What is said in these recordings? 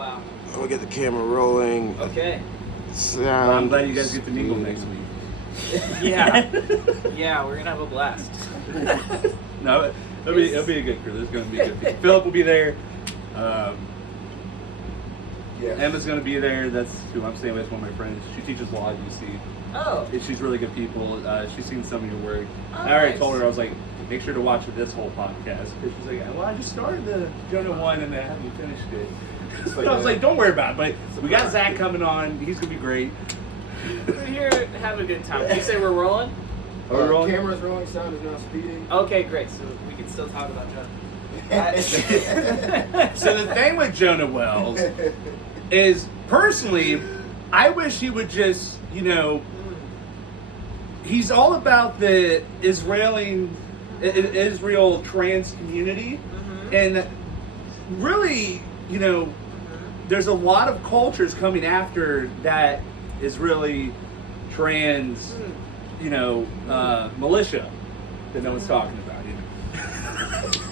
Wow. We'll get the camera rolling. Okay. Sound. I'm glad you guys get to mingle next week. Yeah. Yeah, we're gonna have a blast. No, it'll be a good crew. There's going to be good people. Philip will be there. Emma's going to be there. That's who I'm staying with, one of my friends. She teaches law at UC. Oh. She's really good people. She's seen some of your work. Oh, I already nice. told her, I was like, make sure to watch this whole podcast. Because she's like, well, I just started the Jonah one and I haven't finished it. So I was like, don't worry about it. But we got Zach coming on. He's going to be great. We're here to have a good time. You say we're rolling? Are we rolling? Camera's rolling, sound is not speeding. Okay, great. So we can still talk about Jonah. So the thing with Jonah Wells is, personally, I wish he would just, he's all about the Israel trans community. Mm-hmm. And really, there's a lot of cultures coming after that Israeli trans, militia that no one's talking about.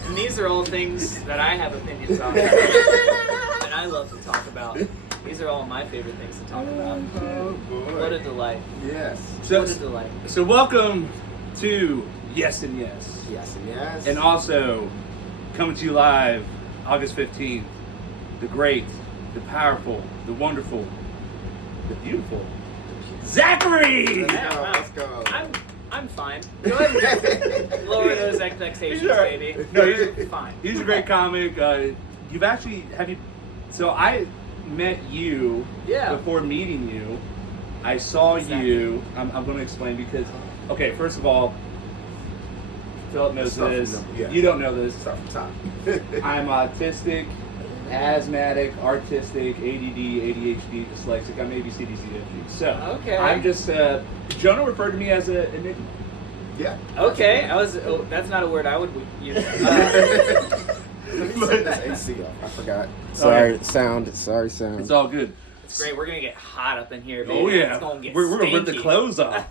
And these are all things that I have opinions on. And I love to talk about. These are all my favorite things to talk about. Oh boy. What a delight. Yes. What a delight. So welcome to Yes and Yes. Yes and yes. And also, coming to you live August 15th, the great, the powerful, the wonderful, the beautiful, Zachary! Let's go. I'm fine. Go ahead and lower those expectations, He's all right. baby. No, You're fine. He's a great comic. So I met you before meeting you. I saw you. I'm going to explain because, okay, first of all, Philip knows this. You don't know this. Start from top. I'm autistic, asthmatic, artistic, ADD, ADHD, dyslexic. I'm ABCDCFG. So Okay. I'm just. Jonah referred to me as an enigma. Yeah. Okay, that's not a word I would use. Let me set this AC off. I forgot. Sorry, sound. Sorry, sound. It's all good. It's great. We're gonna get hot up in here, baby. Oh yeah, It's gonna get we're gonna rip the stinky. clothes off.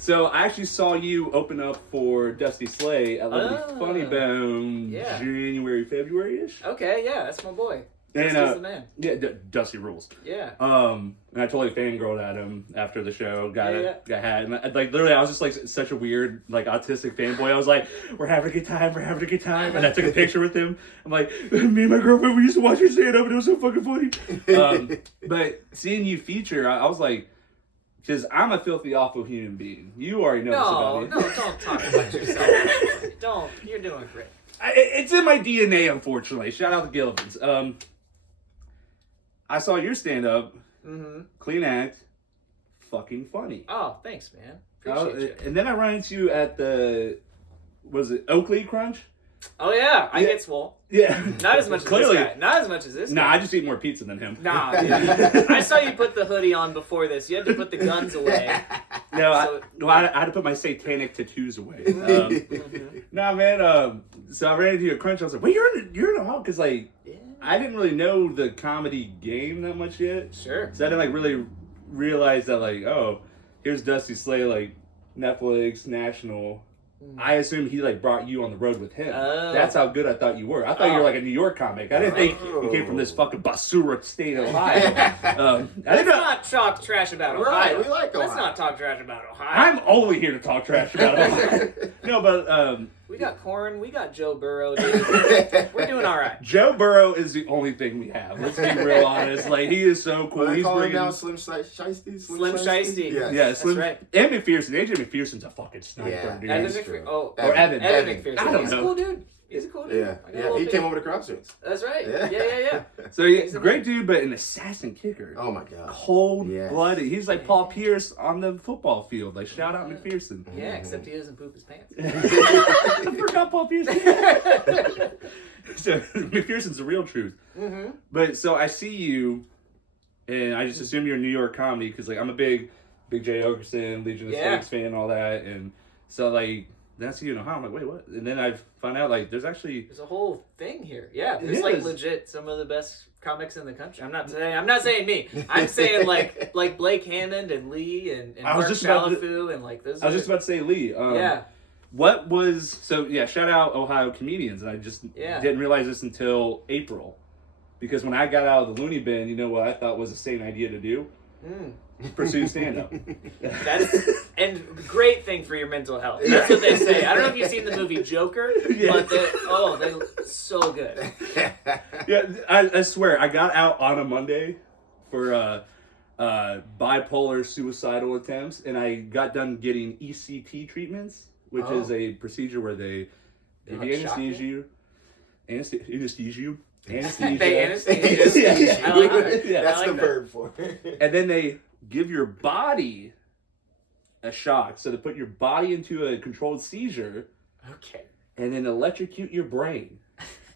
So I actually saw you open up for Dusty Slay at Liberty Funny Bone Yeah. January, February-ish. Okay, yeah, that's my boy. And Dusty's the man. yeah, Dusty rules. Yeah. And I totally fangirled at him after the show. Got had, and literally, I was just like such a weird autistic fanboy. I was like, "We're having a good time. We're having a good time." And I took a picture with him. I'm like, "Me and my girlfriend, we used to watch your stand up, and it was so fucking funny." But seeing you feature, I was like, because I'm a filthy, awful human being. You already know this about me. No, don't talk about yourself. Don't. You're doing great. It's in my DNA, unfortunately. Shout out to Gilvins. I saw your stand-up, clean act, fucking funny. Oh, thanks, man. Appreciate you. And then I ran into you at the, Oakley Crunch? Oh yeah, I get swole. Yeah. Not as much as Clearly. this guy. Not as much as this Nah, guy. I just eat more pizza than him. Nah, dude. I saw you put the hoodie on before this. You had to put the guns away. No, So- I had to put my satanic tattoos away. Nah, man. So I ran into you at Crunch. I was like, "Wait, you're in a hall?" Because I didn't really know the comedy game that much yet. Sure. So I didn't really realize that here's Dusty Slay Netflix national. I assumed he brought you on the road with him. Oh. That's how good I thought you were. I thought you were a New York comic. I didn't think you came from this fucking basura state of Ohio. Let's not talk trash about Ohio. Right, we like Ohio. Let's not talk trash about Ohio. I'm only here to talk trash about Ohio. No, but We got Corn. We got Joe Burrow, dude. We're doing all right. Joe Burrow is the only thing we have. Let's be real honest. He is so cool. What He's call him bringing now Slim Shiesty? Slim Shiesty. Yes. yeah, Slim. right. And McPherson. AJ McPherson's a fucking sniper, Yeah. dude. Evan That's McPherson. true. Oh, Or Evan. McPherson. I don't He's know. a cool dude. He's a cool dude. Yeah, yeah. He came over to Crossroads. That's right. Yeah. So he's a great dude, but an assassin kicker. Oh my god. Cold-blooded. He's like Paul Pierce on the football field. Shout out McPherson. Yeah, except he doesn't poop his pants. I forgot Paul Pierce. So McPherson's the real truth. Mm-hmm. But so I see you, and I just assume you're a New York comedy because I'm a big Jay Ogerson, Legion of Snakes fan, all that, and so then I see you in Ohio. I'm like, wait, what? And then I find out there's a whole thing here. Yeah, there's is. legit some of the best comics in the country. I'm not saying me. I'm saying like Blake Hammond and Lee and Mark Shalafu and those. I was just about to say Lee. Yeah. What was shout out Ohio comedians, and I just didn't realize this until April. Because when I got out of the loony bin, you know what I thought was a sane idea to do? Pursue stand-up. That's and great thing for your mental health. That's what they say. I don't know if you've seen the movie Joker, but they're so good. Yeah, I swear, I got out on a Monday for bipolar suicidal attempts, and I got done getting ECT treatments, which is a procedure where they anesthesia. They anesthesia. I like that. Yeah, that's like the verb for it. And then they give your body a shock. So they put your body into a controlled seizure. Okay. And then electrocute your brain.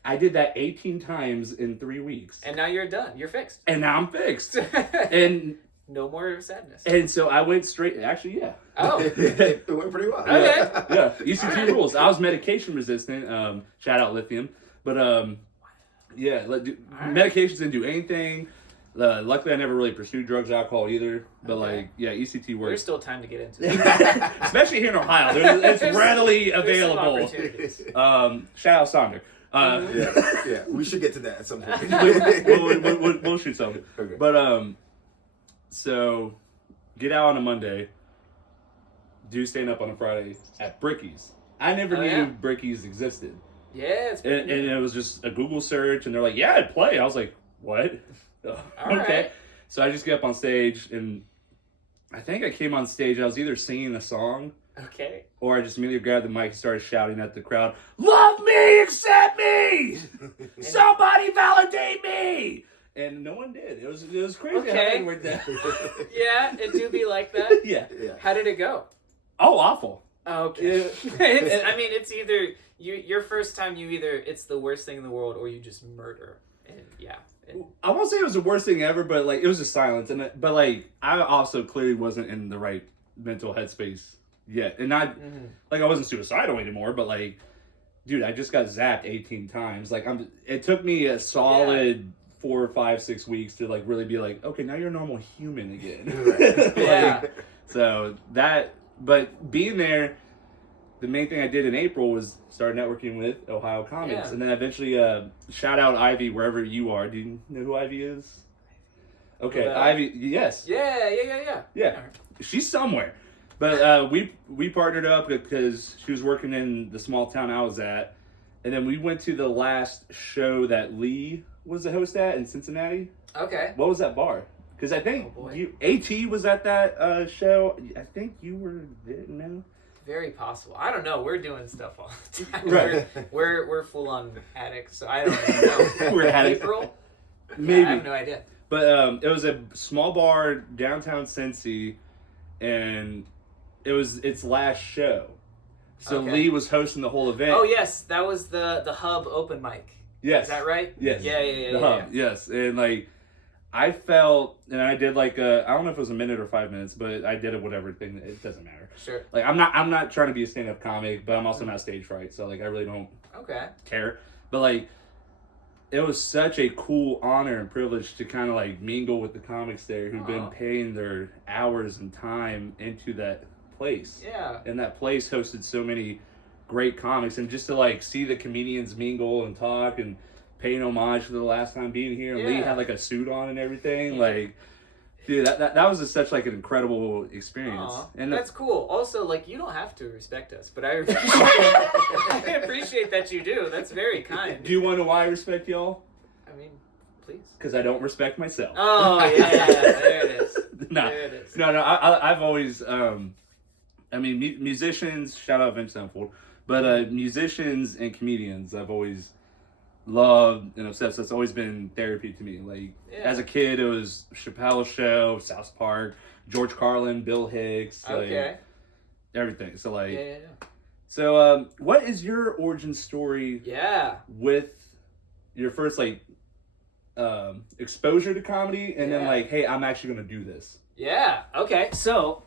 I did that 18 times in 3 weeks. And now you're done. You're fixed. And now I'm fixed. And no more sadness. And so I went straight. Actually, yeah. Oh. It went pretty well. Okay. Yeah. ECT rules. I was medication resistant. Shout out lithium. But yeah, medications didn't do anything. Luckily, I never really pursued drugs or alcohol either. But ECT works. There's still time to get into it. Especially here in Ohio. It's readily available. Shout out Sonder. Yeah, we should get to that at some point. We'll shoot something. Okay. But so get out on a Monday. Do stand up on a Friday at Bricky's. I never knew Bricky's existed. Yeah, it's and it was just a Google search, and they're like, "Yeah, I'd play." I was like, "What?" Okay. Right. So I just get up on stage, and I think I came on stage. I was either singing a song. Okay. Or I just immediately grabbed the mic and started shouting at the crowd, "Love me, accept me, somebody validate me!" And no one did. It was crazy. Okay. How with that. Yeah, it do be like that. Yeah. How did it go? Oh, awful. Okay. It's either your first time. It's the worst thing in the world, or you just murder. And I won't say it was the worst thing ever, but it was just silence. But I also clearly wasn't in the right mental headspace. Yeah, and I wasn't suicidal anymore, but dude, I just got zapped 18 times. It took me a solid 4 or 5, 6 weeks to really be okay, now you're a normal human again. So but being there, the main thing I did in April was start networking with Ohio comics, and then eventually shout out Ivy wherever you are. Do you know who Ivy is? Okay, Ivy. Yes. Yeah. Right. She's somewhere. But we partnered up because she was working in the small town I was at. And then we went to the last show that Lee was the host at in Cincinnati. Okay. What was that bar? Because I think AT was at that show. I think you were there, no? Very possible. I don't know. We're doing stuff all the time. Right. We're full on addicts, so I don't even know. We're addicts. April? Maybe. I have no idea. But it was a small bar downtown Cincy, and it was its last show. So Lee was hosting the whole event. Oh yes, that was the Hub open mic. Yes. Is that right? Yes. Yeah. The Hub. Yes. And I felt, and I did I don't know if it was a minute or 5 minutes, but I did a whatever thing. It doesn't matter. Sure. I'm not trying to be a stand-up comic, but I'm also not stage fright, so I really don't care. But it was such a cool honor and privilege to kind of mingle with the comics there who've been paying their hours and time into that place. Yeah. And that place hosted so many great comics, and just to see the comedians mingle and talk and paying homage for the last time being here, and Lee had a suit on and everything. Dude, that was just such an incredible experience. And that's cool. Also, you don't have to respect us, but I appreciate that you do. That's very kind. Do you want to know why I respect y'all? I mean, please. Because I don't respect myself. Oh yeah, there it is. No, there it is. No. I've always, musicians. Shout out Vince Sevenfold, but musicians and comedians, I've always loved and obsessed. That's always been therapy to me. As a kid, it was Chappelle's Show, South Park, George Carlin, Bill Hicks, everything. So So what is your origin story? With your first exposure to comedy, and then hey, I'm actually gonna do this. Yeah. Okay. So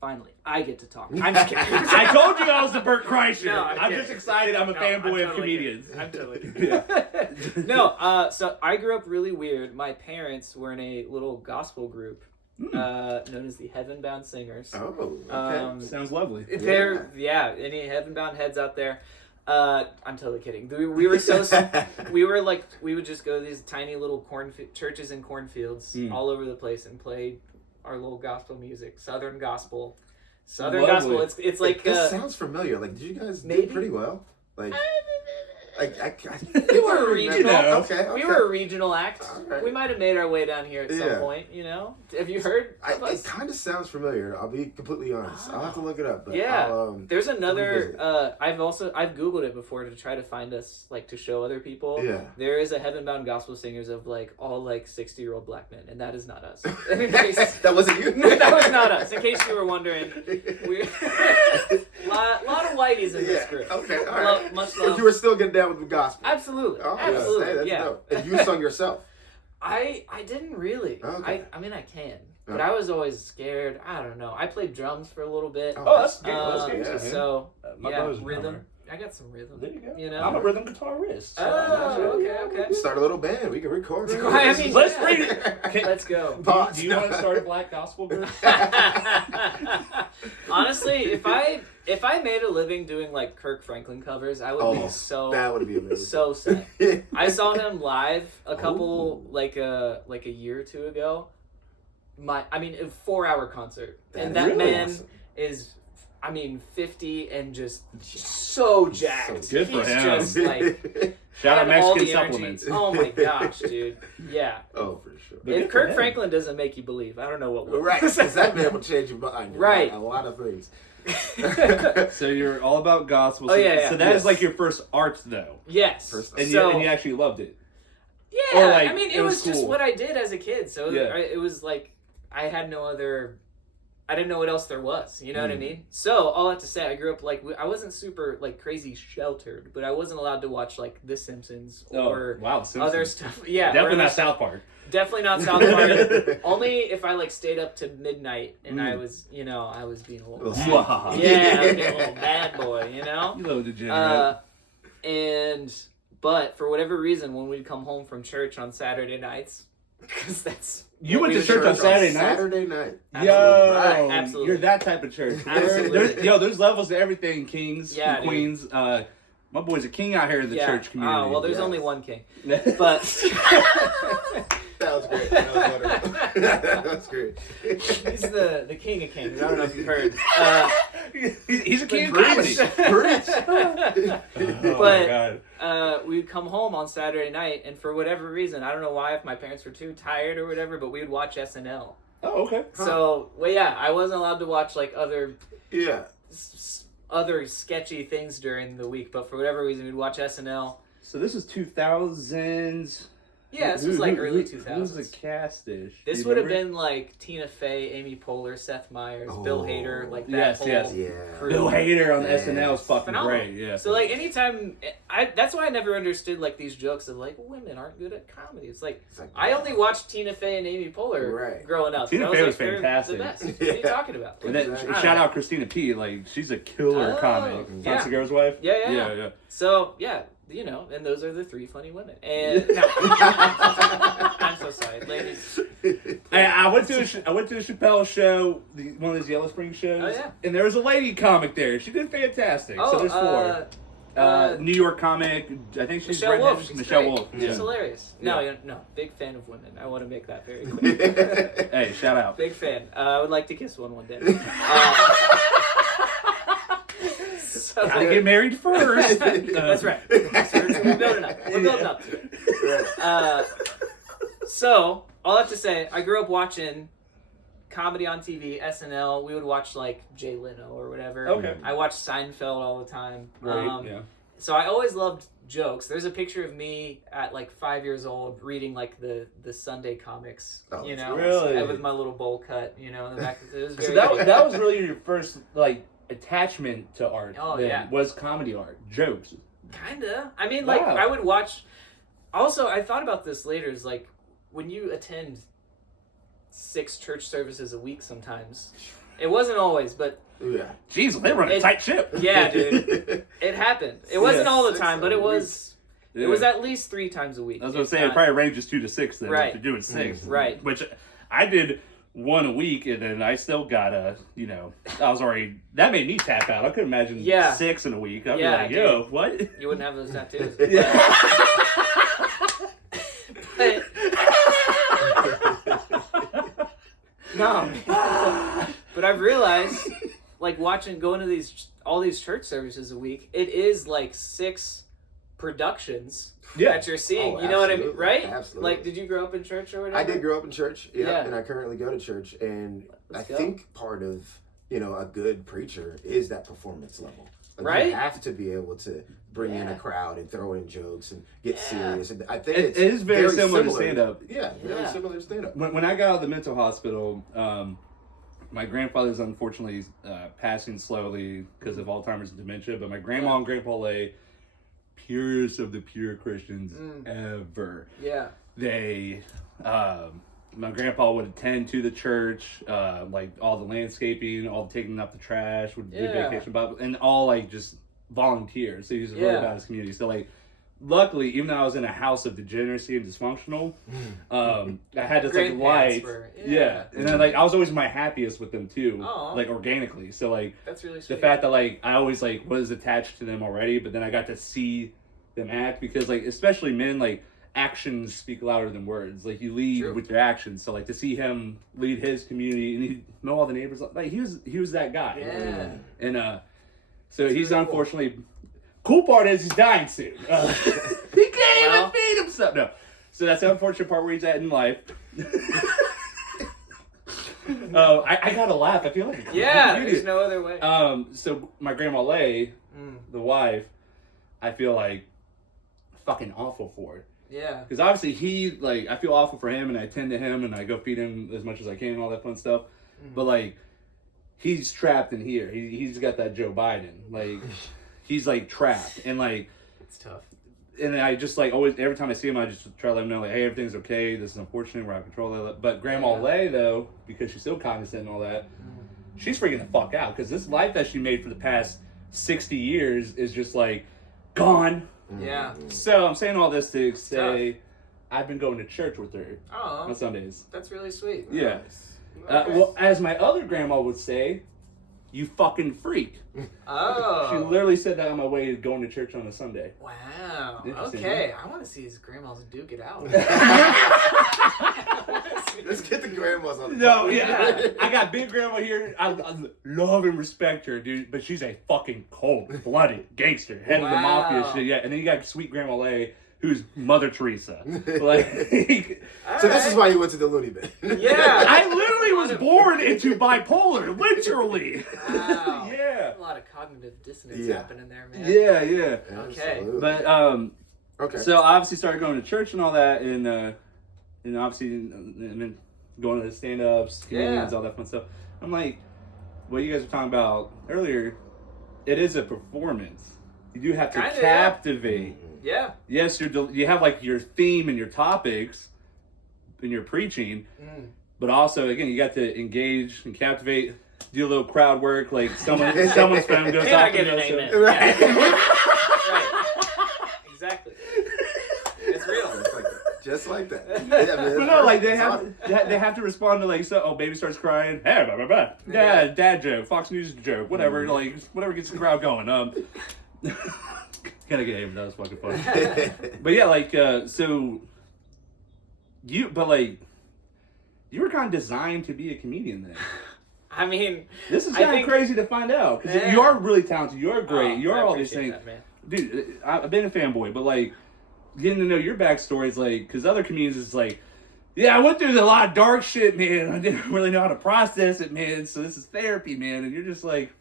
finally, I get to talk. I'm just kidding. I told you I was the Bert Kreischer. No, I'm just excited. I'm a fanboy of comedians. I'm totally kidding. No, so I grew up really weird. My parents were in a little gospel group known as the Heaven Bound Singers. Oh, okay. Sounds lovely. Any Heaven Bound heads out there. I'm totally kidding. We were so we were like we would just go to these tiny little churches and cornfields all over the place and play our little gospel music, Southern gospel. It's like this sounds familiar. Like, did you guys do pretty well? Like. We were a regional. Okay. We were a regional act. Right. We might have made our way down here at some point. Have you heard? It kind of sounds familiar. I'll be completely honest. I'll have to look it up. But there's another. I've Googled it before to try to find us to show other people. Yeah. There is a Heaven Bound Gospel Singers of all 60-year-old black men, and that is not us. That wasn't you. That was not us. In case you were wondering, we lot of whiteys in this group. Okay. All right. Much love. But you were still getting down with the gospel. Absolutely. Oh, absolutely. Hey, that's dope. And you sung yourself. I didn't really. Okay. I mean I can, but I was always scared. I don't know. I played drums for a little bit. Oh, that's good. So my brother's rhythm. I got some rhythm. There you go. You know? I'm a rhythm guitarist. So okay. Start a little band. We can record. I mean, let's bring it. Let's go. Do you want to start a black gospel group? Honestly, if I made a living doing Kirk Franklin covers, I would be so. That would be amazing. So sad. I saw him live a couple a year or two ago. A 4-hour concert, and that really man is. 50 and just so jacked. Good for He's him. just Shout out all Mexican the supplements. Oh my gosh, dude. Yeah. Oh, for sure. If Kirk Franklin doesn't make you believe, I don't know what will. Right, because that man will change your mind. Right. A lot of things. So you're all about gospel. Oh, yeah. So that is your first art, though. Yes. And you actually loved it. Yeah. Or, it was cool. just what I did as a kid. So it was I had no other. I didn't know what else there was, you know what I mean? So, all that to say, I grew up, I wasn't super, crazy sheltered, but I wasn't allowed to watch, The Simpsons or other stuff. Yeah. Definitely not South Park. Definitely not South Park. Only if I, stayed up to midnight and I was, I was being a little bad. Wow. Yeah, I was being a little bad boy, you know? You little degenerate. But for whatever reason, when we'd come home from church on Saturday nights, because that's... You went to church on Saturday night? Saturday night. Yo, Absolutely. You're that type of church. Absolutely. There's levels to everything, kings and queens. My boy's a king out here in the church community. Oh, well, there's only one king. But... That was great. That was wonderful. That was great. He's the king of kings. I don't know if you've heard. He's a king of comedy. But we'd come home on Saturday night, and for whatever reason, I don't know why, if my parents were too tired or whatever, but we would watch SNL. Oh, okay. So, I wasn't allowed to watch other other sketchy things during the week, but for whatever reason, we'd watch SNL. So this is 2000s. Yeah, this was early 2000s. Who's the cast-ish? This would have been Tina Fey, Amy Poehler, Seth Meyers, Bill Hader, that whole crew. Bill Hader on SNL is fucking phenomenal. great. Yeah. So anytime, that's why I never understood these jokes of women aren't good at comedy. It's I only watched Tina Fey and Amy Poehler growing up. Tina so Fey was they're fantastic. The best. What are you talking about? And then shout out Christina P. She's a killer comic. Yeah. Segura's wife. Yeah. So and those are the three funny women. And no, I'm so sorry, ladies. I went to a Chappelle show, one of those Yellow Spring shows. Oh, yeah. And there was a lady comic there. She did fantastic. So there's four. New York comic. I think she's Michelle Wolf. She's Michelle great. Wolf. She's hilarious. No, big fan of women. I want to make that very clear. Hey, shout out. Big fan. I would like to kiss one day. Gotta get married first. That's right. We're building up. We're building up to it. So, all that to say, I grew up watching comedy on TV, SNL. We would watch Jay Leno or whatever. Okay. I watched Seinfeld all the time. Right. Yeah. So I always loved jokes. There's a picture of me at 5 years old reading the Sunday comics. Really? With my little bowl cut. In the back. It was very. So that was really your first attachment to art. Oh, yeah. Was comedy art, jokes. Kinda. I mean, Wow. I would watch. Also, I thought about this later. Is when you attend 6 church services a week. Sometimes it wasn't always, but yeah. Jeez, they run a tight ship. Yeah, dude. It happened. It wasn't all the time, but it was. Yeah. It was at least 3 times a week. I was gonna say it probably ranges 2 to 6 then. Right. If you're doing 6, Right. Which I did one a week, and then I still gotta, I was already, that made me tap out. I couldn't imagine 6 in a week. I'd be like, yo, dude. what? You wouldn't have those tattoos. No. But I've realized, like, going to all these church services a week, it is like 6 productions that you're seeing. You know what I mean? Right? Absolutely. Like, did you grow up in church or whatever? I did grow up in church, and I currently go to church, and Let's I go. think part of, a good preacher is that performance level. Like, right? You have to be able to bring in a crowd and throw in jokes and get serious. And I think it is very similar to stand-up. Yeah, very similar to stand-up. When I got out of the mental hospital, my grandfather's unfortunately passing slowly because of Alzheimer's and dementia, but my grandma and grandpa lay purest of the pure Christians ever. Yeah. They, my grandpa would attend to the church, like all the landscaping, all the taking up the trash, would do vacation Bible, and all like just volunteers. So he was really about his community. So like, luckily, even though I was in a house of degeneracy and dysfunctional, I had this like light. And then like I was always my happiest with them too, like organically. So like that's really sweet. The fact that like I always like was attached to them already, but then I got to see them act because like especially men, like actions speak louder than words. Like you lead with your actions. So like to see him lead his community and he know all the neighbors, like he was that guy. Yeah. And so he's really unfortunately. Cool part is he's dying soon. He can't even feed himself. No. So that's the unfortunate part where he's at in life. I gotta laugh. I feel like there's no other way. So my grandma Lay, the wife, I feel like fucking awful for it. Yeah. Because obviously I feel awful for him and I tend to him and I go feed him as much as I can and all that fun stuff. But like, he's trapped in here. He's got that Joe Biden. Like, he's like trapped and like it's tough. And I just like always every time I see him I just try to let him know like, hey, everything's okay, this is unfortunate, we're out of control. But Grandma Lay though, because she's so condescending and all that, she's freaking the fuck out because this life that she made for the past 60 years is just like gone. Yeah. So I'm saying all this to say I've been going to church with her on Sundays. That's really sweet. Yeah. Okay. Well, as my other grandma would say, you fucking freak. Oh. She literally said that on my way to going to church on a Sunday. Wow. Okay. I want to see his grandmas duke it out. Let's get the grandmas on the No, I got big grandma here. I love and respect her, dude. But she's a fucking cold-blooded gangster. Head of the mafia shit. Yeah. And then you got sweet Grandma Lay, who's Mother Teresa. Like, so this is why you went to the loony bin. Yeah. I literally was born into bipolar, literally. Wow. Yeah. A lot of cognitive dissonance happening there, man. Yeah. Okay. Absolutely. But so I obviously started going to church and all that, and obviously going to the stand-ups, comedians, all that fun stuff. I'm like, what you guys were talking about earlier, it is a performance. You do have to captivate. Yeah. Yes, you have like your theme and your topics in your preaching, but also again you got to engage and captivate, do a little crowd work. Like someone's phone goes Can off. I get an amen? Right. Right. Exactly. It's real. Just like that. Yeah, man, But no, like they have to respond to like baby starts crying. Hey, blah, blah, blah. Dad joke, Fox News joke, whatever. Like whatever gets the crowd going. Gotta get him. That was fucking funny. But yeah, like so you were kind of designed to be a comedian then. I mean, this is kind of crazy to find out because you are really talented. You're great. You're all these things, that, man. Dude. I've been a fanboy, but like getting to know your backstory is like because other comedians is like, yeah, I went through a lot of dark shit, man. I didn't really know how to process it, man. So this is therapy, man. And you're just like,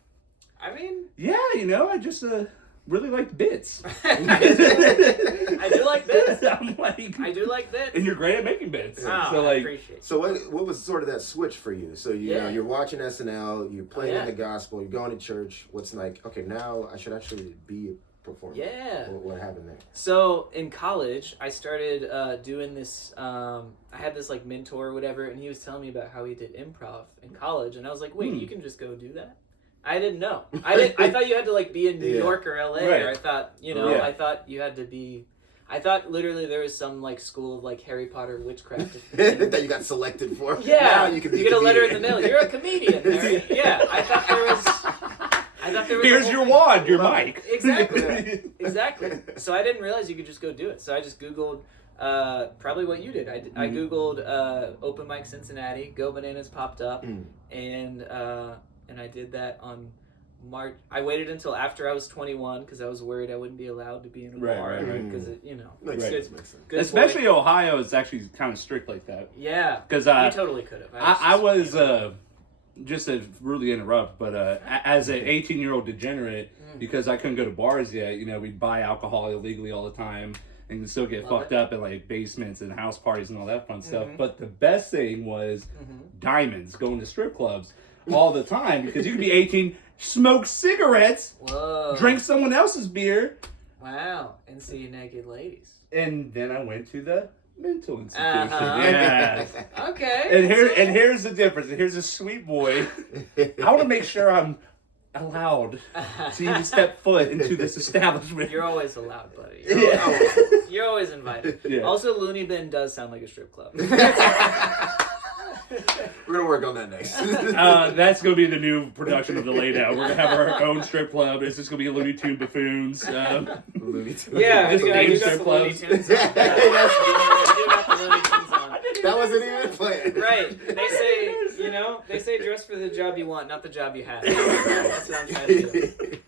I mean, yeah, I just really like bits. I do like bits. I'm like, I do like bits. and you're great at making bits. Oh, so like, I appreciate it. So what was sort of that switch for you? So you know, you're watching SNL, you're playing in the gospel, you're going to church. What's like, okay, now I should actually be a performer. Yeah. What happened there? So in college, I started doing this. I had this like mentor or whatever, and he was telling me about how he did improv in college, and I was like, wait, you can just go do that? I didn't know. I thought you had to like be in New York or LA, or I thought I thought you had to be I thought literally there was some like school of like Harry Potter witchcraft that you got selected for. Yeah, now you can be get a letter in the mail. You're a comedian, Harry. Yeah, I thought there was. Here's your wand, your mic. Exactly. So I didn't realize you could just go do it. So I just Googled probably what you did. I Googled open mic Cincinnati. Go Bananas popped up, and I did that on March. I waited until after I was 21 because I was worried I wouldn't be allowed to be in a bar because makes sense. Good Especially Ohio is actually kind of strict like that. Yeah, because you totally could have. I was just to really interrupt, but as an 18-year-old degenerate, because I couldn't go to bars yet, we'd buy alcohol illegally all the time and still get fucked up in like basements and house parties and all that fun stuff. But the best thing was diamonds, going to strip clubs all the time because you could be 18, smoke cigarettes, drink someone else's beer. Wow, and see naked ladies. And then I went to the mental institution. Yeah. Okay. And here's the difference. And here's a sweet boy. I want to make sure I'm allowed to even step foot into this establishment. You're always allowed, buddy. You're always invited. Yeah. Also, Looney Bin does sound like a strip club. We're gonna work on that next. That's gonna be the new production of the Laydown. We're gonna have our own strip club. It's just gonna be Looney Tune buffoons. Looney Tunes. Yeah, just you strip clubs. That wasn't even planned. Right. They say dress for the job you want, not the job you have. That's what I'm trying to do.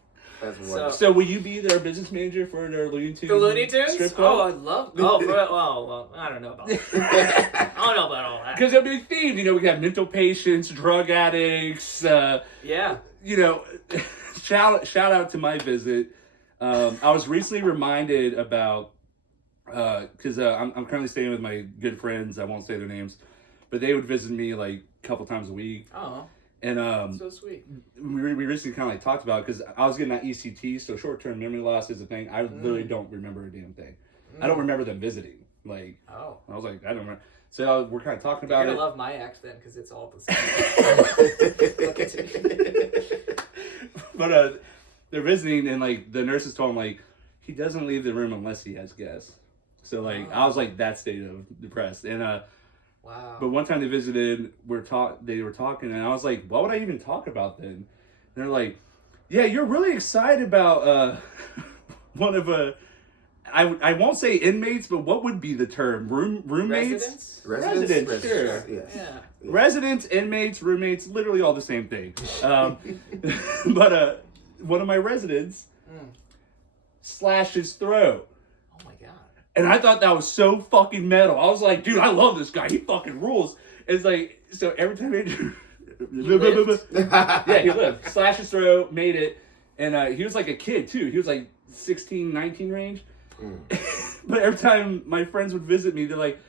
That's wonderful. So will you be their business manager for their Looney Tunes? The Looney Tunes? Strip club? Oh, I'd love. Well, I don't know about that. I don't know about all that. Because it'll be themed. We have mental patients, drug addicts. Yeah. Shout out to my visit. I was recently reminded about because I'm currently staying with my good friends. I won't say their names, but they would visit me like a couple times a week. Oh. And so sweet. We recently kind of like talked about it because I was getting that ECT, so short-term memory loss is a thing. I literally don't remember a damn thing. I don't remember them visiting. Like, I was like, I don't remember. So we're kind of talking about it. You're gonna love my act then because it's all the same. But they're visiting, and like the nurses told him like he doesn't leave the room unless he has guests. So like I was like that state of depressed, and wow. But one time they visited, they were talking, and I was like, what would I even talk about then? And they're like, yeah, you're really excited about one of I won't say inmates, but what would be the term? Roommates? Residents, sure. Yes. Yeah. Residents, inmates, roommates, literally all the same thing. But one of my residents slashed his throat. Oh my god. And I thought that was so fucking metal. I was like, dude, I love this guy. He fucking rules. It's like, so every time yeah, he lived. Slashed his throat, made it. And he was like a kid, too. He was like 16, 19 range. But every time my friends would visit me, they're like,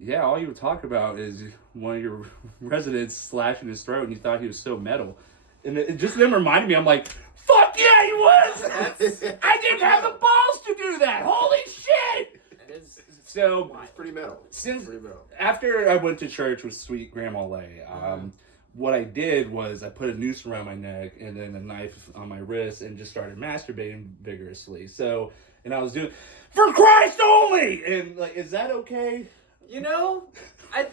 yeah, all you would talk about is one of your residents slashing his throat, and you thought he was so metal. And it just them reminded me, I'm like, fuck yeah, he was! I didn't have the balls to do that! Holy shit! So, it's pretty metal. After I went to church with sweet Grandma Lay, what I did was I put a noose around my neck and then a knife on my wrist and just started masturbating vigorously. So, and I was doing, for Christ only! And like, is that okay? I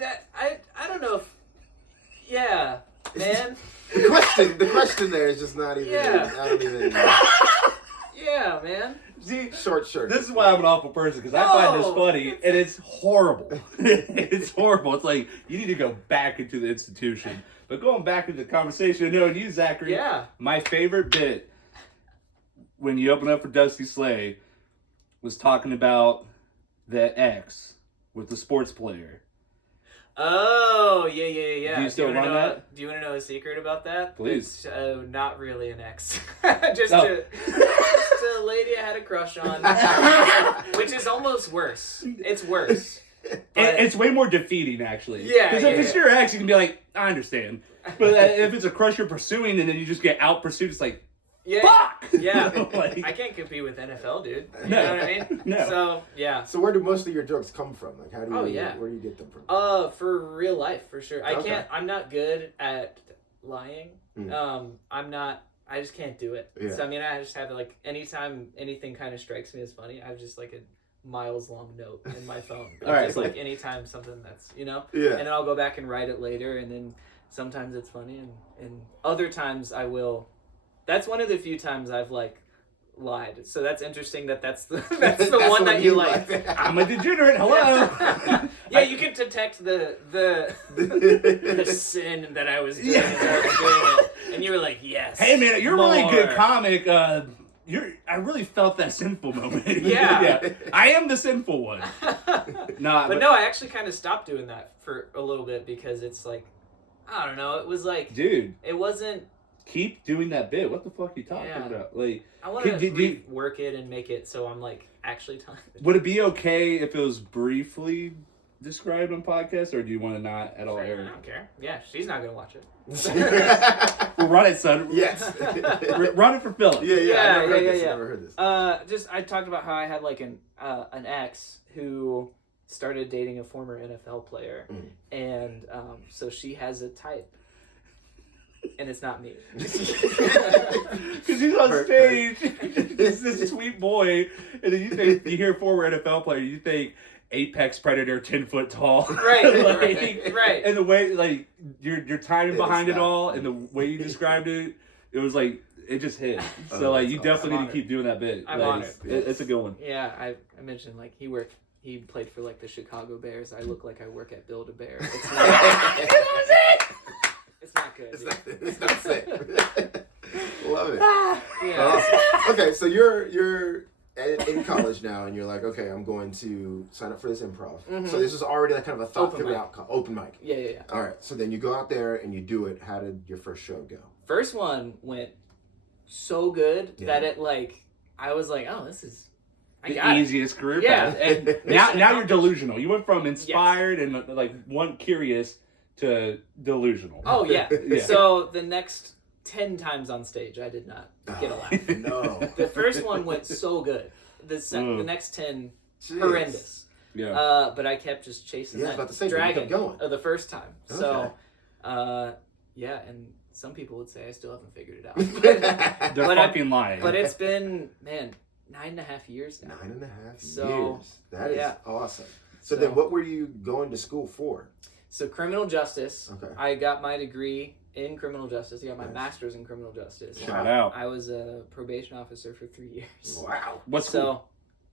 don't know if, yeah, man. The question there is just not even. Yeah. I don't even. Yeah, man. See, short shirt. This is why I'm an awful person, because I find this funny, and it's horrible. It's horrible. It's like, you need to go back into the institution. But going back into the conversation, knowing you, Zachary, my favorite bit when you open up for Dusty Slay was talking about the ex with the sports player. Oh, yeah. Do you still run that? Do you want to know a secret about that? Please. It's not really an ex. just a lady I had a crush on. Which is almost worse. It's worse. It's way more defeating, actually. Yeah. Because if it's your ex, you can be like, I understand. But if it's a crush you're pursuing and then you just get out pursued, it's like, fuck! Yeah. Like, I can't compete with NFL, dude. You No. know what I mean? No. So, yeah. So where do most of your jokes come from? Like, how do you? Where do you get them from? For real life, for sure. Okay. I'm not good at lying. I just can't do it. Yeah. So, I mean, I just have like, anytime anything kind of strikes me as funny, I have just like a miles long note in my phone. Alright, Just cool. like anytime something that's, Yeah. and then I'll go back and write it later, and then sometimes it's funny, and other times I will. That's one of the few times I've like lied. So that's interesting that's the one that you like. I'm a degenerate. Hello. Yeah, you can detect the sin that I was doing as I was doing it. And you were like, yes. Hey man, you're a really more. good comic. I really felt that sinful moment. Yeah. I am the sinful one. Nah, but no, I actually kind of stopped doing that for a little bit because it's like, I don't know, it was like, dude, it wasn't. keep doing that bit. What the fuck are you talking about? Like, I want to work it and make it so I'm like actually talking. Would it be okay if it was briefly described on podcast, or do you want to not at all air? I don't care. Yeah, she's not gonna watch it. We'll run it, son. Yes. Run it for Philip. Yeah. I never heard this. Just I talked about how I had like an ex who started dating a former NFL player, and so she has a type. And it's not me. Because he's on stage. It's this sweet boy. And then you hear former NFL player, you think apex predator 10 foot tall. Right. Right. And the way, like, your timing behind it all and the way you described it, it was like, it just hit. So, like, you definitely need to keep doing that bit. I'm like, on it. It's a good one. Yeah, I mentioned, like, he played for, like, the Chicago Bears. I look like I work at Build-A-Bear. It's not... It's not good. It's not safe. Love it. Yeah. Awesome. Okay, so you're in college now, and you're like, okay, I'm going to sign up for this improv. Mm-hmm. So this is already like kind of a thought through outcome. Open mic. Yeah. All right. So then you go out there and you do it. How did your first show go? First one went so good that it like I was like, oh, this is the easiest career path. And now you're delusional. You went from inspired and like one curious to delusional. Oh yeah. So the next 10 times on stage, I did not get a laugh. No. The first one went so good. The next 10 horrendous. Yeah. But I kept just chasing that dragon going. The first time. Okay. So, yeah, and some people would say I still haven't figured it out. They're fucking lying. But it's been 9.5 years now. 9.5 years. That is awesome. So then, what were you going to school for? So criminal justice. Okay. I got my degree in criminal justice. I got my master's in criminal justice. Shout out. I was a probation officer for 3 years. Wow. What's UC?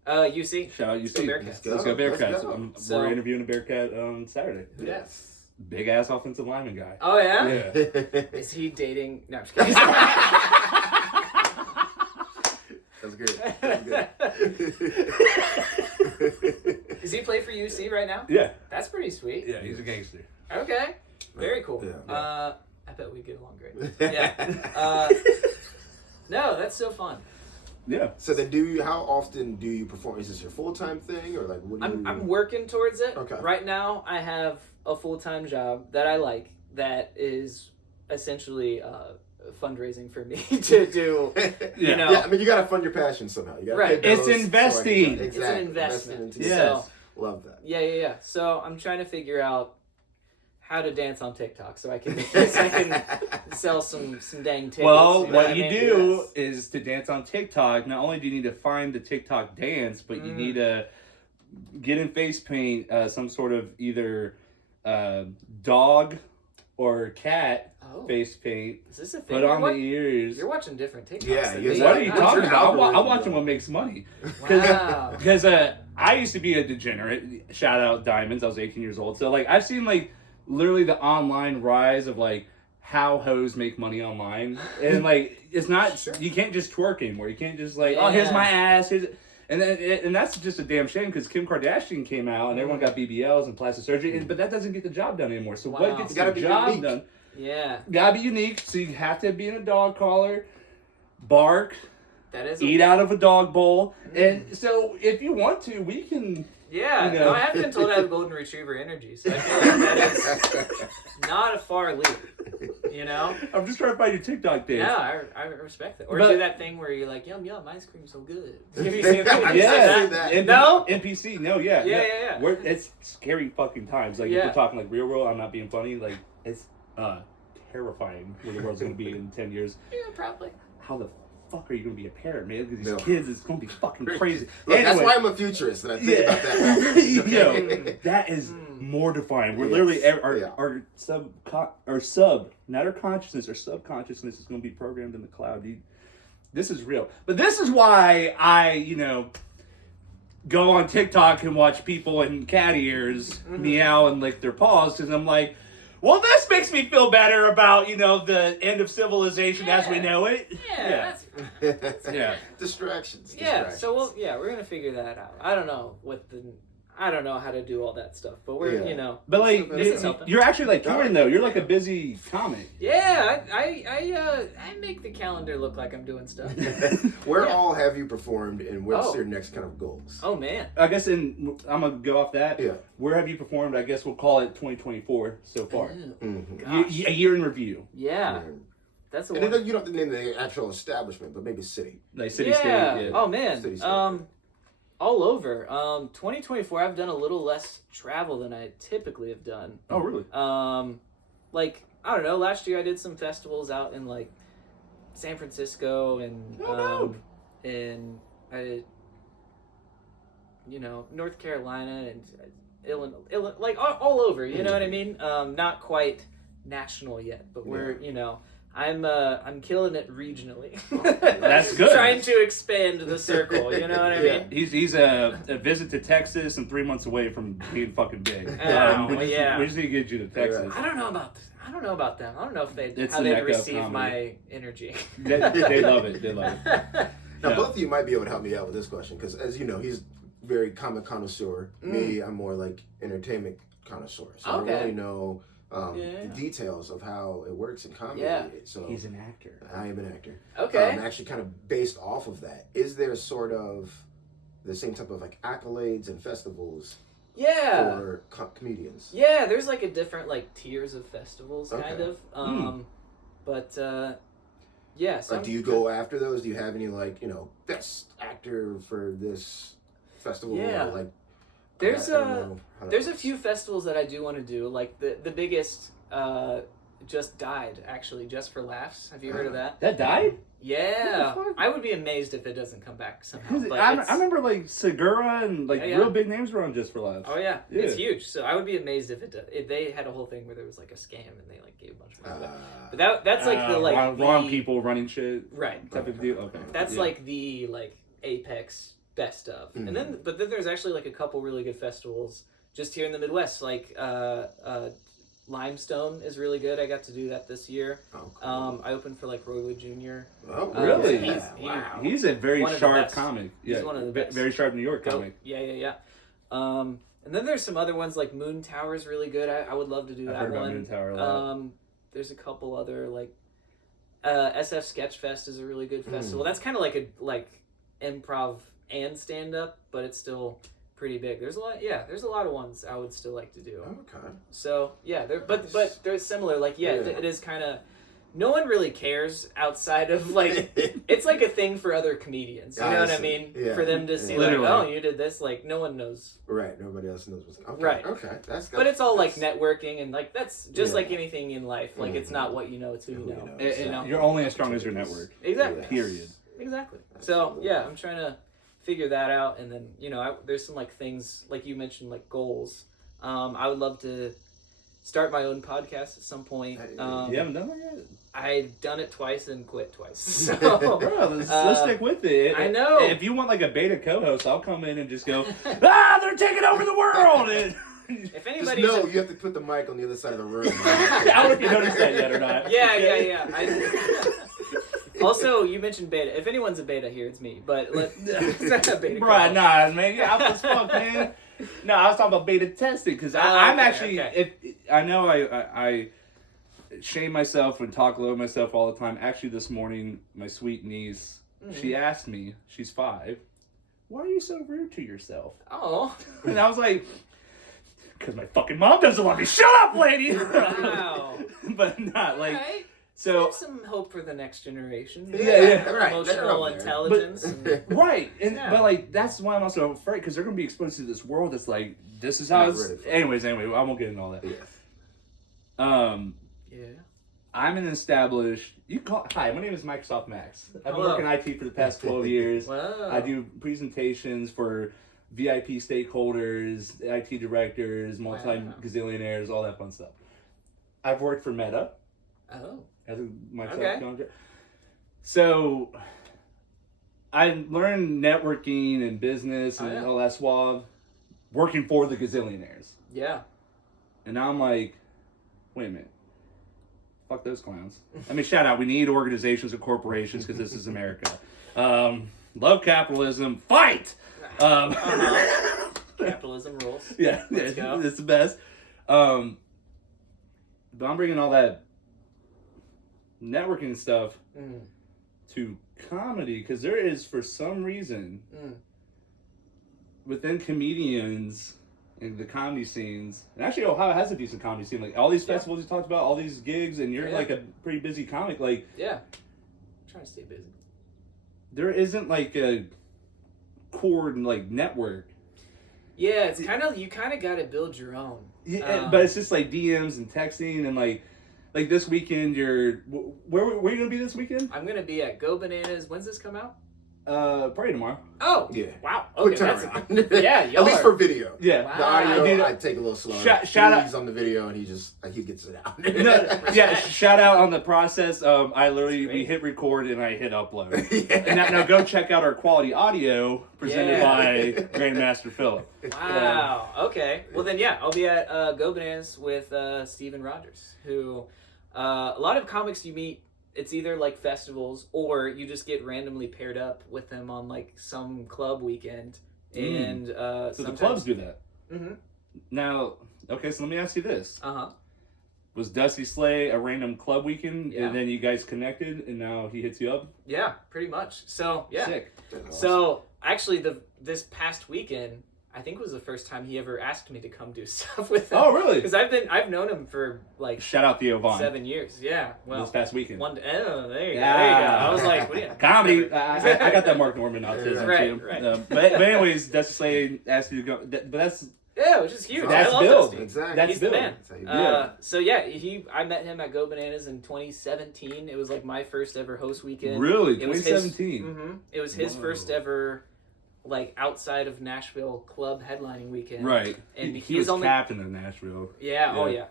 Shout out UC. Let's go Bearcats. We're interviewing a Bearcat on Saturday. Yes. Big ass offensive lineman guy. Oh yeah? Yeah. Is he dating? No, I'm just kidding. That's good. Does he play for UC right now? Yeah. That's pretty sweet. Yeah, he's a gangster. Okay. Very cool. Yeah. I bet we get along great. Yeah. No, that's so fun. Yeah. So then how often do you perform? Is this your full-time thing or like what do you... I'm working towards it. Okay. Right now I have a full-time job that I like that is essentially fundraising for me to do, you know. Yeah, I mean, you got to fund your passion somehow. You gotta pay bills, It's investing. Exactly. It's an investment. Yes. So, love that. Yeah. So I'm trying to figure out how to dance on TikTok so I can sell some dang tickets. Well, what you do is to dance on TikTok, not only do you need to find the TikTok dance, but you need to get in face paint some sort of either dog or cat face paint. Is this a thing? Put on the ears. You're watching different TikToks. Yeah. What are you talking about? I'm watching what makes money. Wow. Because I used to be a degenerate. Shout out Diamonds. I was 18 years old. So like I've seen like literally the online rise of like how hoes make money online. And like it's not you can't just twerk anymore. You can't just like, oh, here's my ass. And that's just a damn shame because Kim Kardashian came out and everyone got BBLs and plastic surgery, but that doesn't get the job done anymore. So what gets the job done? Yeah. Gotta be unique. So you have to be in a dog collar, bark, that is eat out of a dog bowl. And so if you want to, we can... Yeah, you know. no, I have been told I have golden retriever energy, so I feel like that is not a far leap, you know? I'm just trying to find your TikTok dance. Yeah, I respect that. Or do that thing where you're like, yum, ice cream's so good. Have you seen that? Yeah. No? NPC, no, yeah. Yeah. It's scary fucking times. Like, if we're talking like real world, I'm not being funny. Like, it's terrifying where the world's going to be in 10 years. Yeah, probably. How the fuck are you gonna be a parent, man? Because these kids, it's gonna be fucking crazy. Look, anyway, that's why I'm a futurist, and I think about that. Yo, that is mortifying. We're literally our subconsciousness is gonna be programmed in the cloud, dude. This is real. But this is why I, go on TikTok and watch people in cat ears meow and lick their paws, because I'm like, well, this makes me feel better about, the end of civilization as we know it. Yeah. Yeah. Distractions. Yeah, so we're going to figure that out. I don't know how to do all that stuff, but we're, But like, you're actually like touring though. You're like a busy comic. Yeah, I make the calendar look like I'm doing stuff. Where all have you performed, and what's your next kind of goals? Oh man. I guess I'm gonna go off that. Yeah. Where have you performed? I guess we'll call it 2024 so far. Gosh. A year in review. Yeah. That's a and then you don't have to name the actual establishment, but maybe city. Like city, state. Yeah. Oh man. City, state. All over. 2024, I've done a little less travel than I typically have done. Oh, really? Like, I don't know, last year I did some festivals out in, like, San Francisco and, and North Carolina and Illinois, like, all over, you know what I mean? Not quite national yet, but we're, I'm killing it regionally. That's good. Trying to expand the circle, you know what I mean? He's a visit to Texas and 3 months away from being fucking big. We just need to get you to Texas. I don't know about them. I don't know if It's how the they'd Mecca of receive comedy. my energy. They love it. They love it. Now, both of you might be able to help me out with this question, because as you know, he's very comic connoisseur. Me, I'm more like entertainment connoisseur. So I don't really know the details of how it works in comedy. Yeah. So he's an actor. I am an actor. Okay. Actually, kind of based off of that, is there sort of the same type of like accolades and festivals for comedians? Yeah, there's like a different like tiers of festivals, kind of. But yeah. So like, do you go after those? Do you have any like best actor for this festival? Yeah. Or, like, there's a few festivals that I do want to do. Like the biggest just died, actually, Just for Laughs. Have you heard of that? That died? Yeah. I would be amazed if it doesn't come back somehow. But I remember like Segura and like real big names were on Just for Laughs. Oh yeah, it's huge. So I would be amazed if they had a whole thing where there was like a scam and they like gave a bunch of money. But that's like the like wrong people running shit. Right. Type of deal. Okay. That's like the like apex best of. And then there's actually like a couple really good festivals just here in the Midwest, like Limestone is really good. I got to do that this year. Oh, cool. I opened for like Roy Wood Jr. Oh, really? Wow. He's a very sharp comic. Yeah, he's one of the best. Very sharp New York comic. Yeah. And then there's some other ones like Moon Tower is really good. I would love to do that heard one. About Moon Tower a lot. There's a couple other like SF Sketchfest is a really good festival. That's kind of like a improv and stand up, but it's still pretty big. There's a lot of ones I would still like to do. Okay. So yeah, but they're similar. Like it is kind of. No one really cares outside of like it's like a thing for other comedians. You know what I mean? Yeah. For them to see like, oh, you did this. Like no one knows. Right. Nobody else knows what's okay. Right. Okay. That's but it's all like networking and like that's just like anything in life. Like it's not what you know, it's who you know. You're only as strong as your network. Exactly. Yes. Period. Exactly. So yeah, I'm trying to figure that out, and then there's some like things like you mentioned like goals. I would love to start my own podcast at some point. You haven't done that yet? I've done it twice and quit twice. So, bro, let's stick with it. I know. If you want like a beta co-host, I'll come in and just go, they're taking over the world. And if anybody, you have to put the mic on the other side of the room. I don't know if you noticed that yet or not. Yeah. Also, you mentioned beta. If anyone's a beta here, it's me. But it's a beta. Bro, nah, man, you're out as fuck, man. No, I was talking about beta testing because I'm actually. Okay. I know I shame myself and talk low to myself all the time. Actually, this morning, my sweet niece, she asked me, she's 5, why are you so rude to yourself? Oh. And I was like, because my fucking mom doesn't want me. Shut up, lady! Wow. But not like... Right. So have some hope for the next generation. Yeah. Right. Emotional intelligence. Right. But like, that's why I'm also afraid, because they're going to be exposed to this world that's like, this is how it's... Anyway, I won't get into all that. Yeah. Yeah. I'm an established. Hi, my name is Microsoft Max. I've been working IT for the past 12 years. Wow. I do presentations for VIP stakeholders, IT directors, multi-gazillionaires, all that fun stuff. I've worked for Meta. Oh. As a Microsoft contract. So I learned networking and business and all that suave working for the gazillionaires. Yeah. And now I'm like, wait a minute. Fuck those clowns. I mean, shout out. We need organizations and corporations because this is America. Love capitalism. Fight! Capitalism rules. Yeah, Let's go. It's the best. But I'm bringing all that networking stuff to comedy because there is, for some reason, within comedians in the comedy scenes, and actually Ohio has a decent comedy scene. Like all these festivals you talked about, all these gigs, and you're like a pretty busy comic. Like I'm trying to stay busy. There isn't like a core like network. Yeah, it's you kind of got to build your own. Yeah, but it's just like DMs and texting and like this weekend. Where are you gonna be this weekend? I'm gonna be at Go Bananas. When's this come out? Probably tomorrow. Oh, yeah. Wow. Okay, at y'all least for video. Yeah, wow. The audio I take a little slower. Shout out on the video, and he gets it out. Shout out on the process. We hit record and I hit upload. And now go check out our quality audio presented by Grandmaster Philip. Wow. Okay. Well then, I'll be at Go Bananas with Steven Rogers, who a lot of comics you meet. It's either like festivals or you just get randomly paired up with them on like some club weekend. And so the clubs do that. Mm-hmm. Now, okay, so let me ask you this. Uh-huh. Was Dusty Slay a random club weekend and then you guys connected and now he hits you up? Yeah, pretty much. So, yeah. Sick. So, actually this past weekend, I think was the first time he ever asked me to come do stuff with him. Oh, really? Because I've known him for like shout out Theo Vaughn. 7 years. Yeah. Well, this past weekend. There you go. I was like, what are you? Comedy. I got that Mark Norman autism too. Right. But anyways, Dusty Slay asked you to go. But that's which is huge. That's I love Bill. Dusty. Exactly. That's He's Bill. the man. That's I met him at Go Bananas in 2017. It was like my first ever host weekend. Really? It was 2017. It was his first ever like outside of Nashville club headlining weekend. Right. And he was only captain of Nashville. Yeah. Oh yeah.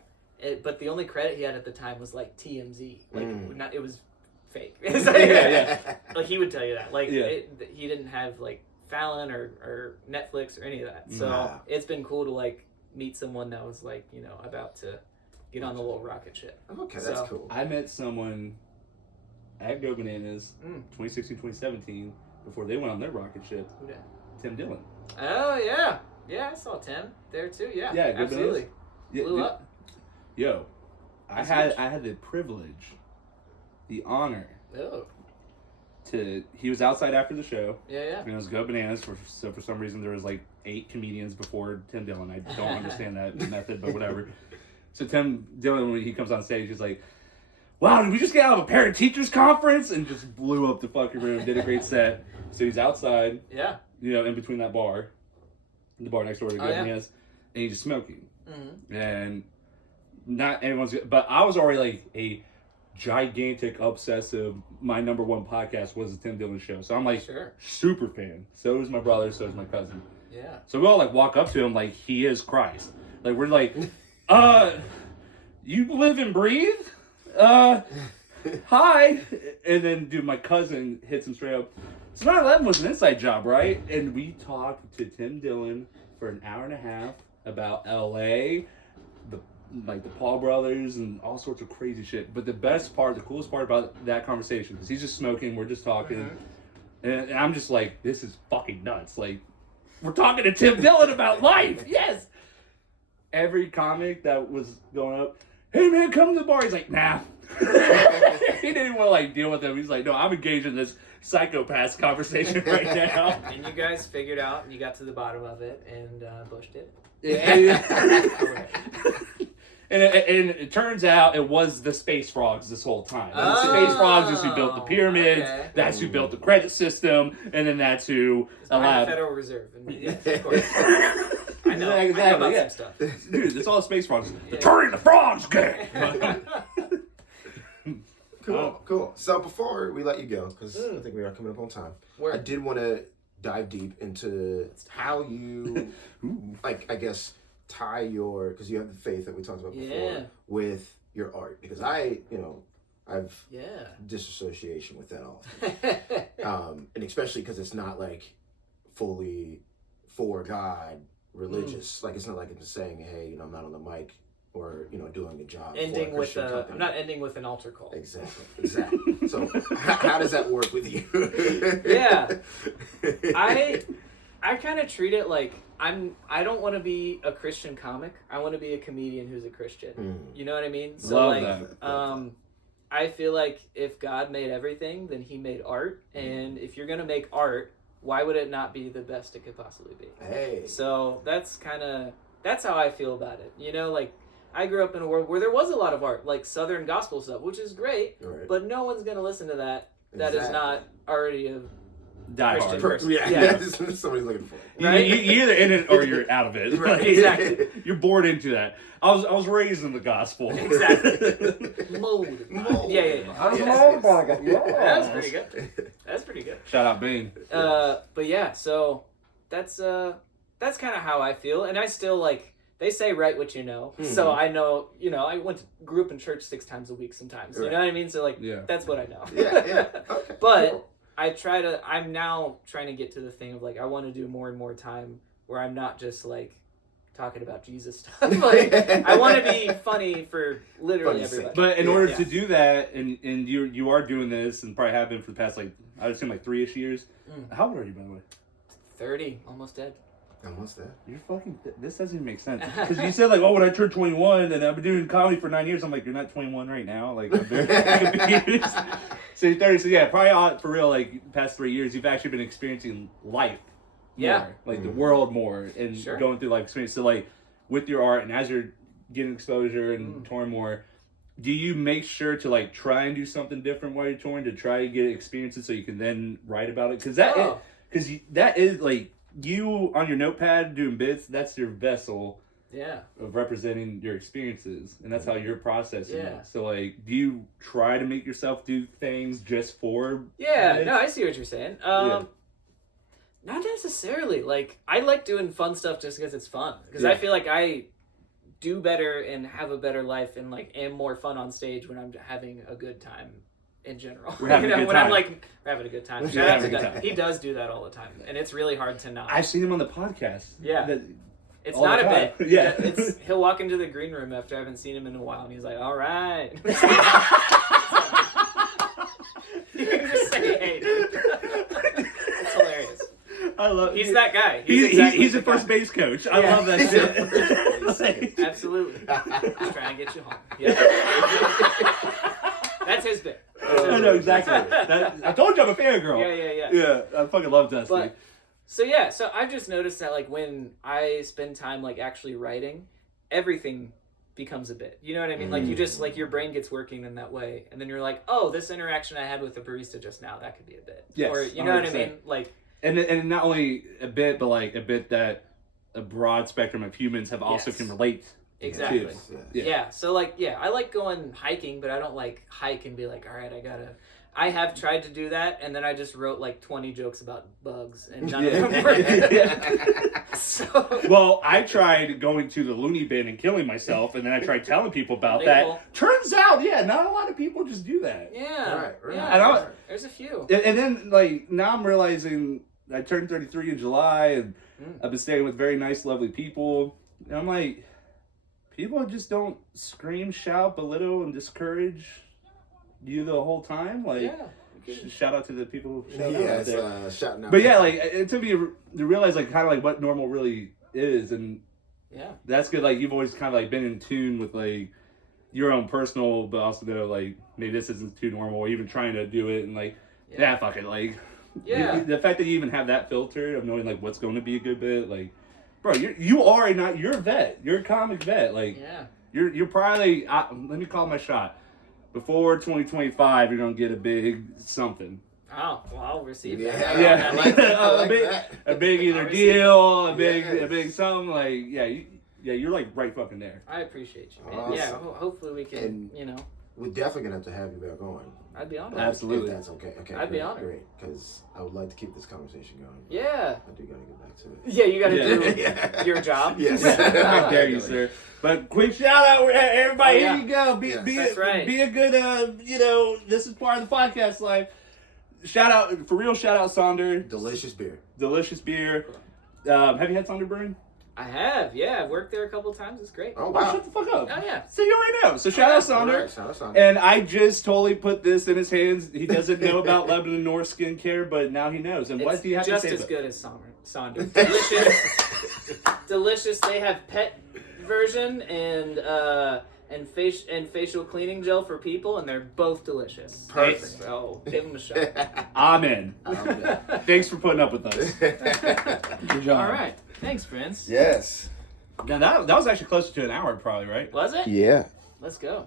But the only credit he had at the time was like TMZ. Like it was fake. Like he would tell you that. Like he didn't have like Fallon or Netflix or any of that. So it's been cool to like meet someone that was like, about to get on the little rocket ship. Okay, that's cool. I met someone at Go Bananas 2016, 2017 before they went on their rocket ship. Who that? Tim Dillon. Oh yeah. Yeah, I saw Tim there too. Yeah. Yeah, Go absolutely. Bananas. Blew up. Yo, I had the privilege, the honor. Oh. He was outside after the show. Yeah. And it was Go Bananas. So for some reason there was like 8 comedians before Tim Dillon. I don't understand that method, but whatever. So Tim Dillon, when he comes on stage, he's like, "Wow, did we just get out of a parent teachers conference?" And just blew up the fucking room. Did a great set. So he's outside. Yeah. In between that bar, the bar next door to Go Bananas, and he's just smoking. Mm-hmm. And not everyone's, but I was already like a gigantic obsessive. My number one podcast was the Tim Dillon show, so I'm like super fan. So is my brother, so is my cousin. Yeah. So we all like walk up to him like he is Christ. Like we're like, you live and breathe? Hi. And then my cousin hits him straight up. So 9/11 was an inside job, right? And we talked to Tim Dillon for an hour and a half about LA, the Paul brothers and all sorts of crazy shit. But the coolest part about that conversation, because he's just smoking, we're just talking, and I'm just like, this is fucking nuts. Like, we're talking to Tim Dillon about life. Yes. Every comic that was going up, "Hey man, come to the bar." He's like, "Nah." He didn't want to like deal with him. He's like, "No, I'm engaged in this psychopath conversation right now." And you guys figured out, and you got to the bottom of it, and Bush did it. Yeah. And it turns out it was the Space Frogs this whole time. The Space Frogs is who built the pyramids. Okay. That's who built the credit system, and then that's who allowed the Federal Reserve. Yes, of course. I know. Exactly. I know about some stuff. Dude, it's all the Space Frogs. Yeah. Turning the Frogs gang. Cool. So before we let you go, because I think we are coming up on time, I did want to dive deep into how you, like, I guess, tie because you have the faith that we talked about before, with your art. Because I've disassociation with that often. And especially because it's not, like, fully for God, religious. Like, it's not like I'm just saying, hey, I'm not on the mic or, doing a job. I'm not ending with an altar call. Exactly. So how does that work with you? I kind of treat it like I don't want to be a Christian comic. I want to be a comedian who's a Christian. You know what I mean? So Love that. I feel like if God made everything, then he made art. And if you're going to make art, why would it not be the best it could possibly be? Hey. So that's how I feel about it. Like, I grew up in a world where there was a lot of art, like Southern gospel stuff, which is great, but no one's going to listen to that. That is not already a Christian person. Yeah. Somebody's looking for it. Right? You're either in it or you're out of it. Right. Exactly. You're born into that. I was raised in the gospel. Exactly. Mold. Yeah. I was mold by God. That's pretty good. Shout out Bing. But yeah, so that's kind of how I feel, and I still like. They say write what you know, so I know. I grew up in church 6 times a week sometimes. You know what I mean? So that's what I know. Yeah. Okay. But cool. I'm now trying to get to the thing of like I want to do more and more time where I'm not just like talking about Jesus stuff. Like I want to be funny for literally everybody. But in order to do that, and you are doing this, and probably have been for the past I would assume 3-ish years. How old are you, by the way? 30, almost dead. Almost there. You're fucking. This doesn't even make sense. Because you said when I turned 21, and I've been doing comedy for 9 years. I'm like, you're not 21 right now. Like, I'm very confused. So you're 30. So yeah, probably for real. Like, the past 3 years, you've actually been experiencing life. More, like the world more, and going through life experience. So with your art, and as you're getting exposure and touring more, do you make sure to try and do something different while you're touring to try to get experiences so you can then write about it? Because that is you on your notepad doing bits, that's your vessel of representing your experiences, and that's how you're processing it. So do you try to make yourself do things just for bits? No, I see what you're saying. Not necessarily. I like doing fun stuff just because it's fun, because I feel like I do better and have a better life and am more fun on stage when I'm having a good time. In general, we're having a good time. we're having a good time. Shout out to Doug. He does do that all the time, and it's really hard to not. I've seen him on the podcast. Yeah, it's not a bit. Yeah, he'll walk into the green room after I haven't seen him in a while, and he's like, "All right." You can just say, "Hey." It's hilarious. I love. He's that guy. He's a first base coach. I love that shit. Absolutely. Just trying to get you home. Yeah. That's his bit. I know exactly. I told you I'm a fangirl. Yeah, I fucking love Dusty. So I've just noticed that when I spend time actually writing, everything becomes a bit. You know what I mean? You just your brain gets working in that way, and then you're like, oh, this interaction I had with the barista just now, that could be a bit. Yes, or you know 100%. What I mean? And not only a bit, but a bit that a broad spectrum of humans have also can relate. Exactly. Yeah. So I like going hiking, but I don't hike and be all right, I have tried to do that, and then I just wrote 20 jokes about bugs, and none of them worked. Well, I tried going to the loony bin and killing myself, and then I tried telling people about that. Turns out, not a lot of people just do that. Yeah. Right. Yeah. And there's a few. And then now I'm realizing I turned 33 in July, and I've been staying with very nice, lovely people, and I'm like, people just don't scream, shout, belittle, and discourage you the whole time. Shout out to the people who shout out there. Shouting out. But it took me to realize kind of what normal really is, and that's good. You've always kind of been in tune with your own personal, but also know maybe this isn't too normal, or even trying to do it and fuck it. The fact that you even have that filter of knowing what's going to be a good bit, bro, you're a vet. You're a comic vet. You're probably let me call my shot. Before 2025, you're gonna get a big something. Oh, well, I'll receive that. Yeah. I like that. A big either deal, a big something. You're right fucking there. I appreciate you, man. Awesome. Yeah, hopefully we can, we're definitely gonna have to have you back on. I'd be honored. Absolutely. If that's okay. Okay. I'd be honored. Great, because I would like to keep this conversation going. Yeah. I do gotta get back to it. Yeah, you gotta do your job. Yes. How dare you, sir? But quick shout out, everybody. Oh, yeah. Here you go. That's right. Be a good. This is part of the podcast life. Shout out for real. Shout out Sonder. Delicious beer. Delicious beer. Have you had Sonder Brewing? I have, yeah. I've worked there a couple of times. It's great. Oh Oh, wow. shut the fuck up. Oh, yeah. So you already know. So shout out Sonder. Right, shout out Sonder. And I just totally put this in his hands. He doesn't know about Lebanon North skincare, but now he knows. And what It's do you have just to say as about good as Sonder. Delicious. Delicious. They have pet version and facial cleaning gel for people, and they're both delicious. Perfect. So give them a shot. Amen. Thanks for putting up with us. Good job. All right. Thanks, Prince. Yes. Now that was actually closer to an hour, probably, right? Was it? Yeah. Let's go.